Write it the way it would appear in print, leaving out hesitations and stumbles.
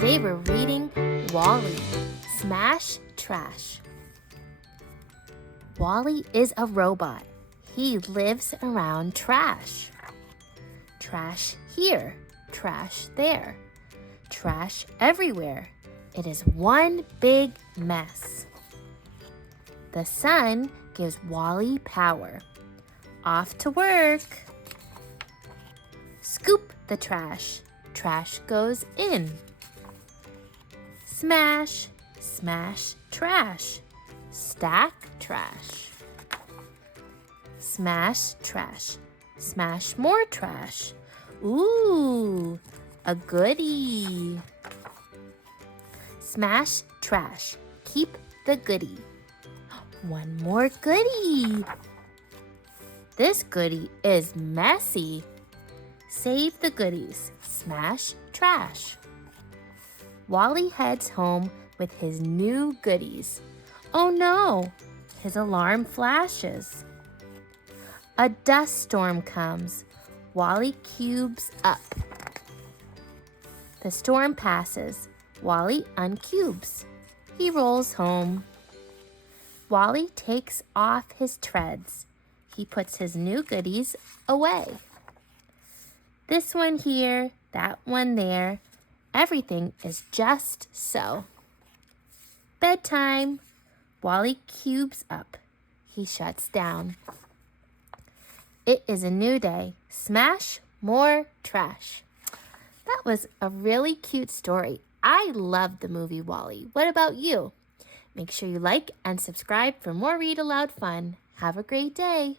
They were reading Wall-E, Smash Trash. Wall-E is a robot. He lives around trash. Trash here, trash there, trash everywhere. It is one big mess. The sun gives Wall-E power. Off to work. Scoop the trash. Trash goes in. Smash, smash, trash. Stack trash. Smash trash. Smash more trash. Ooh, a goodie. Smash trash. Keep the goodie. One more goodie. This goodie is messy. Save the goodies. Smash trash. Wall-E heads home with his new goodies. Oh no, his alarm flashes. A dust storm comes. Wall-E cubes up. The storm passes. Wall-E uncubes. He rolls home. Wall-E takes off his treads. He puts his new goodies away. This one here, that one there. Everything is just so. Bedtime. Wall-E cubes up. He shuts down. It is a new day. Smash more trash. That was a really cute story. I loved the movie Wall-E. What about you? Make sure you like and subscribe for more Read Aloud fun. Have a great day.